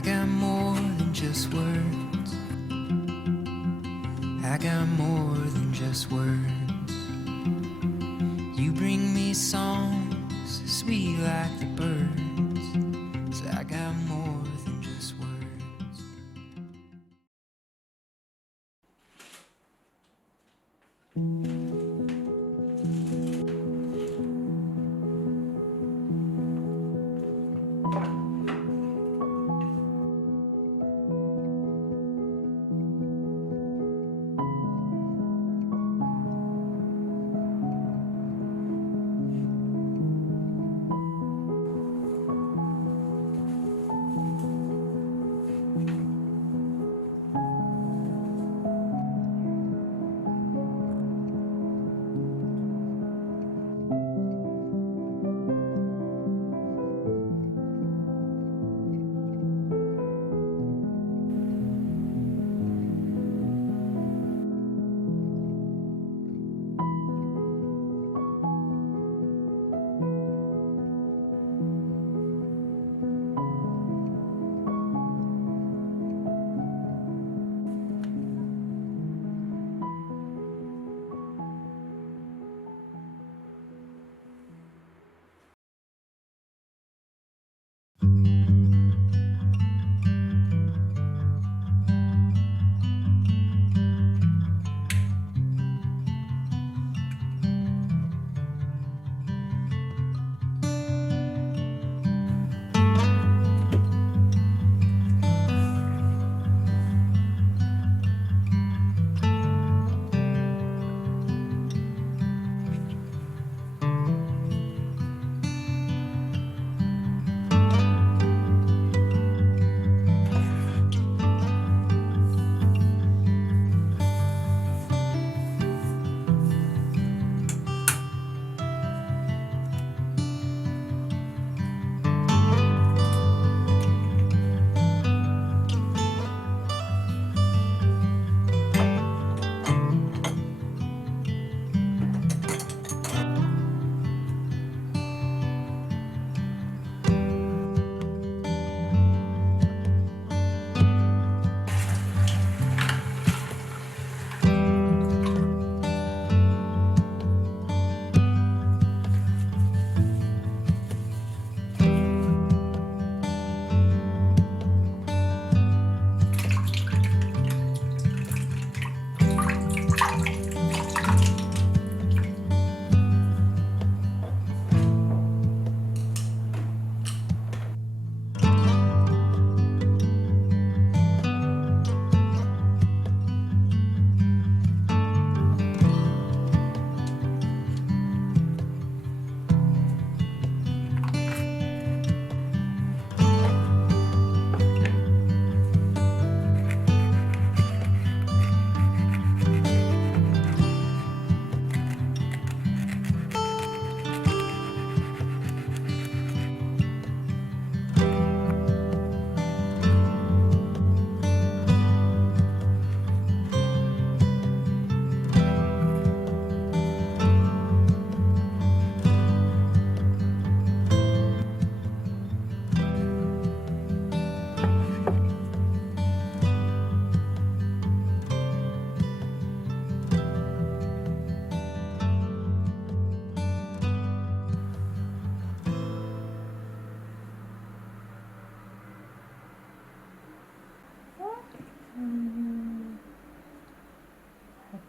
I got more than just words. I got more than just words. You bring me songs sweet like the birds. So I got more than just words.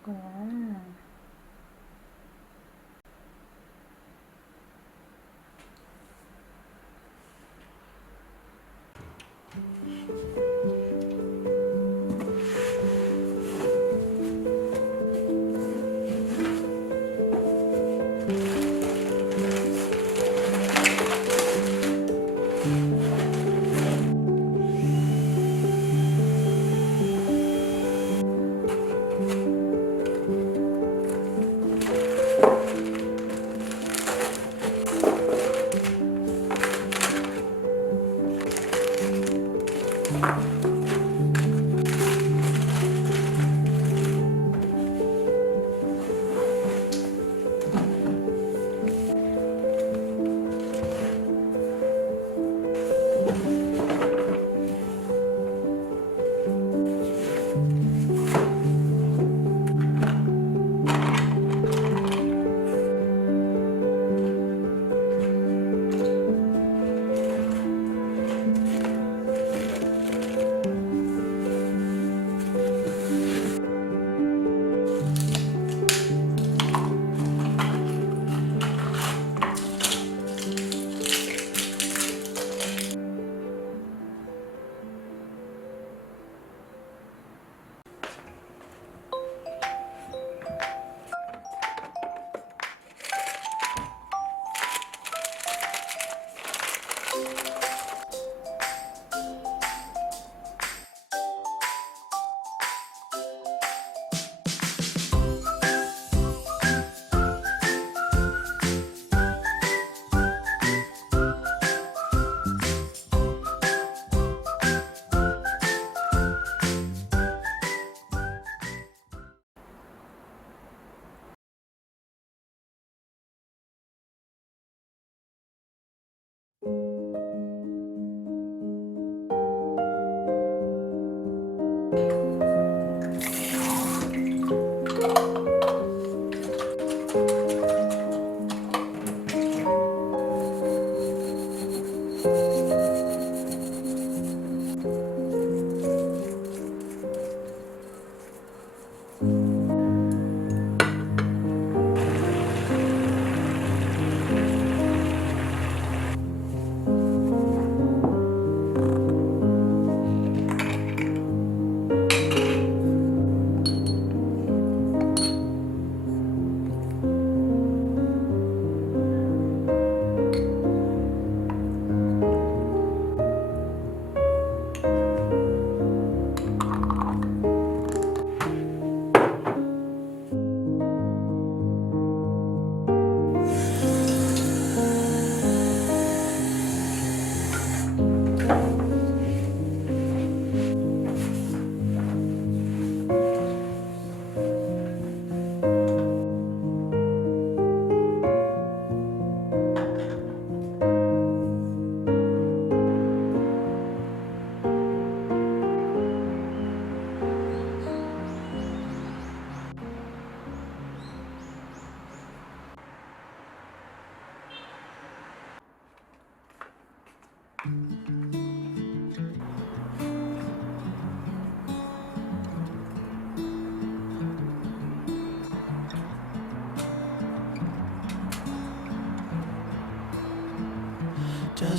그렇구나.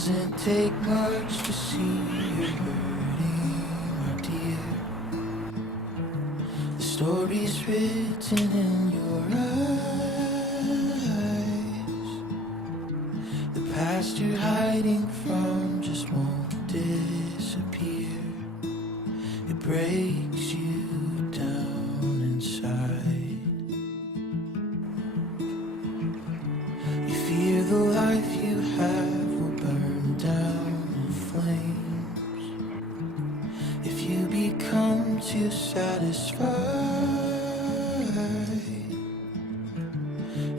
Doesn't take much to see you're hurting, my dear. The story's written in your eyes. The past you're hiding from just won't disappear. It breaks you down inside. You fear the life you have will burn down in flames if you become too satisfied.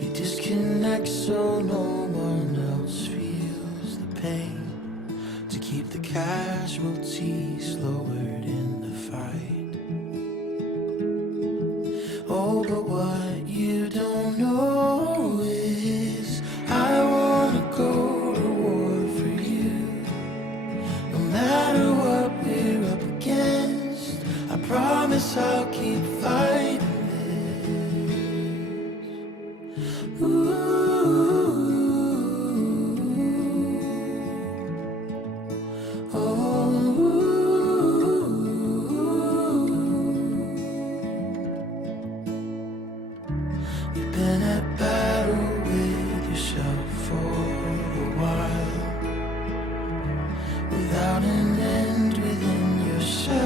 You disconnect so no one else feels the pain, to keep the casualties lowered in the fight. Oh, but what you don't know is I wanna go to war for you. No matter what we're up against, I promise I'll keep fighting this. Ooh. You've been at battle with yourself for a while, without an end within your sight.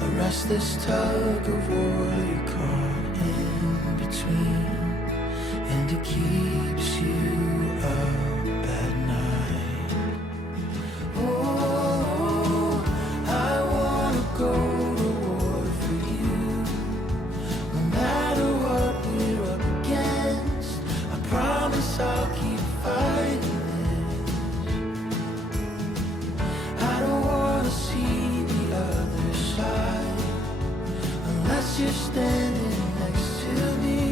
A restless tug of war you're caught in between, and it keeps you up at night. Oh, I wanna go to war for you. No matter what we're up against, I promise I'll keep fighting this. I don't wanna see the other side unless you're standing next to me.